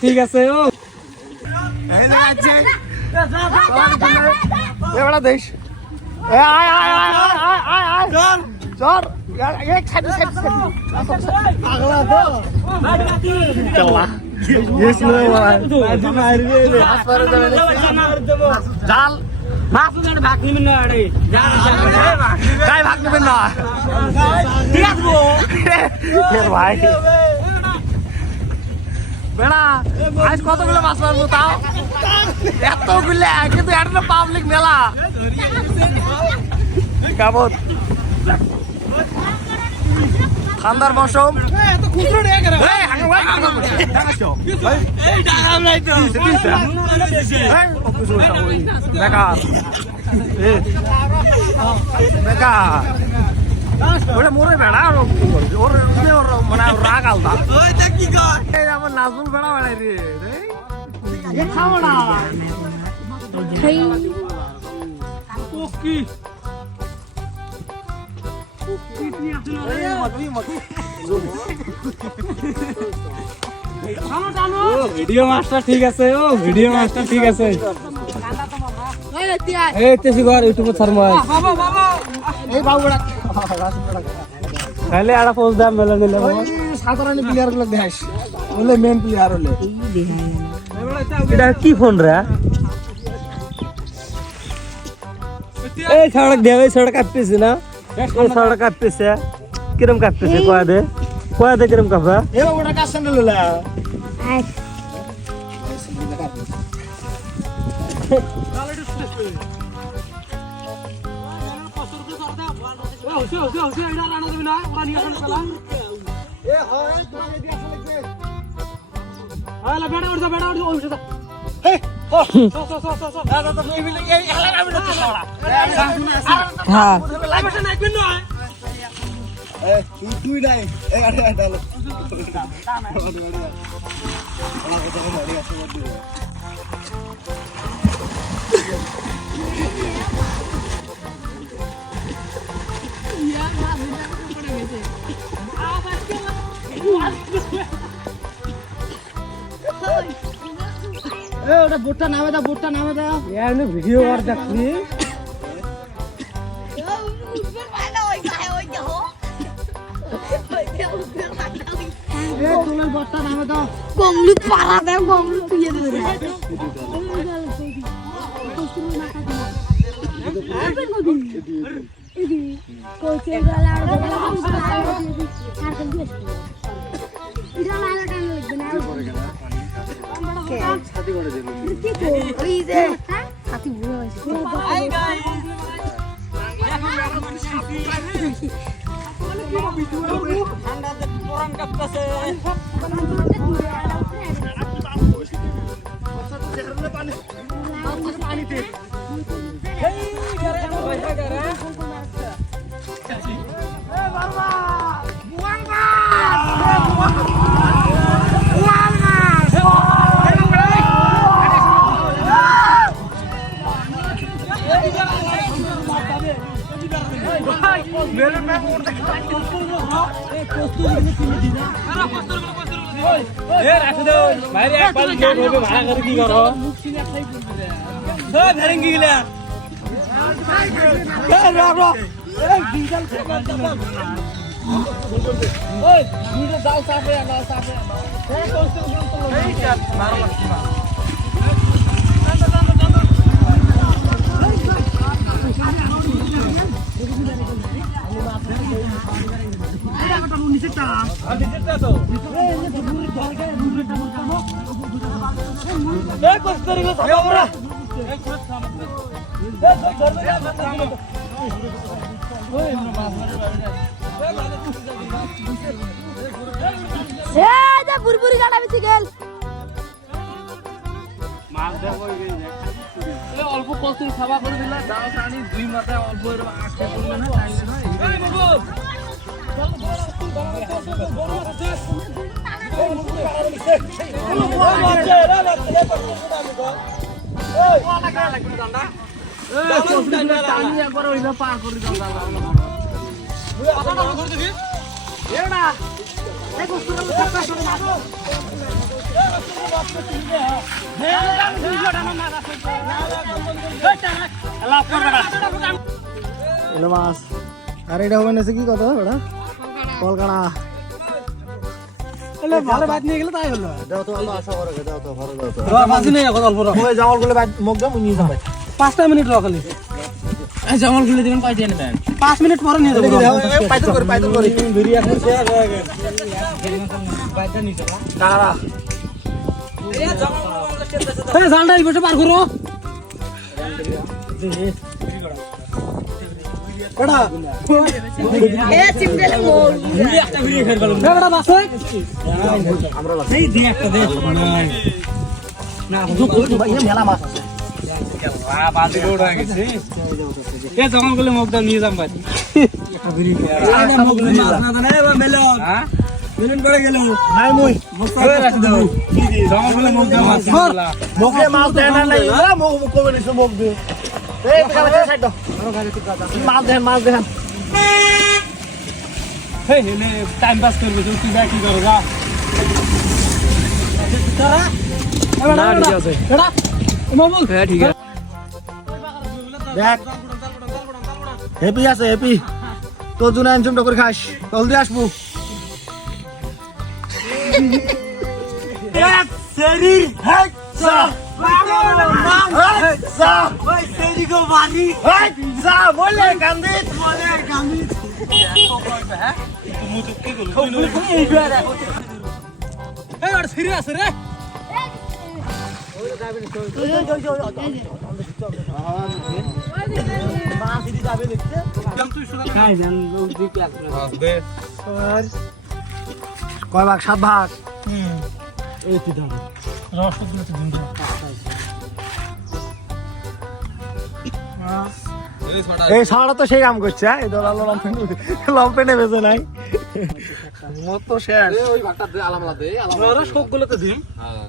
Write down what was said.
ঠিক আছে ও এবারে দেশ চল এক সাইড জাল মাছ ভাগ নিবেন না গায়ে ভাগ নেবেন না ভাই বেড়া আজ কতগুলো মাছ মারবো তাও এতগুলো কিন্তু একটা পাবলিক মেলা কেমন ঠান্ডার মৌসুম মোরে বেড়া ওর মানে রাগ আলদা আমার নাজমুল বেড়া বেড়াই রে খাবো না ভিডিও মাস্টার ঠিক আছে ও ভিডিও মাস্টার ঠিক আছে এই তেসি ঘর ইউটিউবে ছাড়মু এই বাবুড়া খাইলে আড়া পোস্ট দাম মেলা নিলে সাধারণ প্লেয়ার গুলো দেখাস বলে মেন প্লেয়ার হলে এটা কি ফোন রে এই সড়ক দেবে সড়ক কাটতেছে না এই সড়ক কাটতেছে কিরম কাটতেছে কয়া দে কিরম কাপা এ ওটা কাজ স্যান্ডেল হলা তুই নাই ওটা বোটটা নামে দাও ভিডিও আর দেখছি কমলু পাড়া দেয় কমলু তুইয়ে দেবে বুড়বুড়ি গাড়া বেশি গেল অল্প কষ্ট খাওয়া করে দিলা দাও পানি দুই মাথায় অল্প আটকে পড়বে না এলো মাছ আর এটা হবে না কি কথা ওটা কলকাতা ভালো ভাত নিয়ে গেলে তাই হলো মাঝি নেই এখন অল্প জামাল গুলো মুখ দাম নিয়ে যাবে 5 মিনিট রাখালি জামাল গুলো দিবেন কয় দিয়ে নেবেন 5 মিনিট পরে নিয়ে যাবো পাইতো করে ভিড়ি এখন শেয়ার হয়ে গেছে বাইটা নিতে দাঁড়া এই জালটা এই বসে পার করো কড়া এ চিমড়ে মোর একটা ভিড়ি খেয়ে গেল কড়া বাসে আমরা এই দে একটা দে না ভাই মেলা মাছ আছে বাজি রোড হয়ে গেছে এ জঙ্গল গুলো মুখ দাও নিয়ে যাম ভাই একটা ভিড়ি খেয়ে মুখ মাছ না জানে বা মেলন হ্যাঁ মেলন পড়ে গেল নাই মই মুখ করে রাখ দাও জঙ্গল গুলো মুখ দাও মাছ মুখে মাছ দেয় না নাই মুখ কবে নিছ মুখ দে এই কাছে সাইড দাও মাছ দেন হেই হেনে টাইম পাস করবে তুই ব্যাক কি করো যা না ঠিক আছে এডা মোবাইল হ্যাঁ ঠিক আছে দেখ হ্যাপি আছে হ্যাপি তোর জন্য আনছম করে খাস জলদি আসবো এক শরীর হ্যাক সা সা ওই সেরি গো বাড়ি হ্যাক সা বলে গান্দিত হ্যাঁ তুমি তো কি করলি এই বেড়া এই আর সিরিয়াস রে কয় ভাগ 7 ভাগ এই তো দাম রসগুলো তো দিন এই সাড়া তো সেই কাম করছে এই দলাল লম্পেনে বেঁচে নাই মত তো শেষ ওই ভাগটা দে আলামলা দে আলামলা সবগুলো তো দিন হ্যাঁ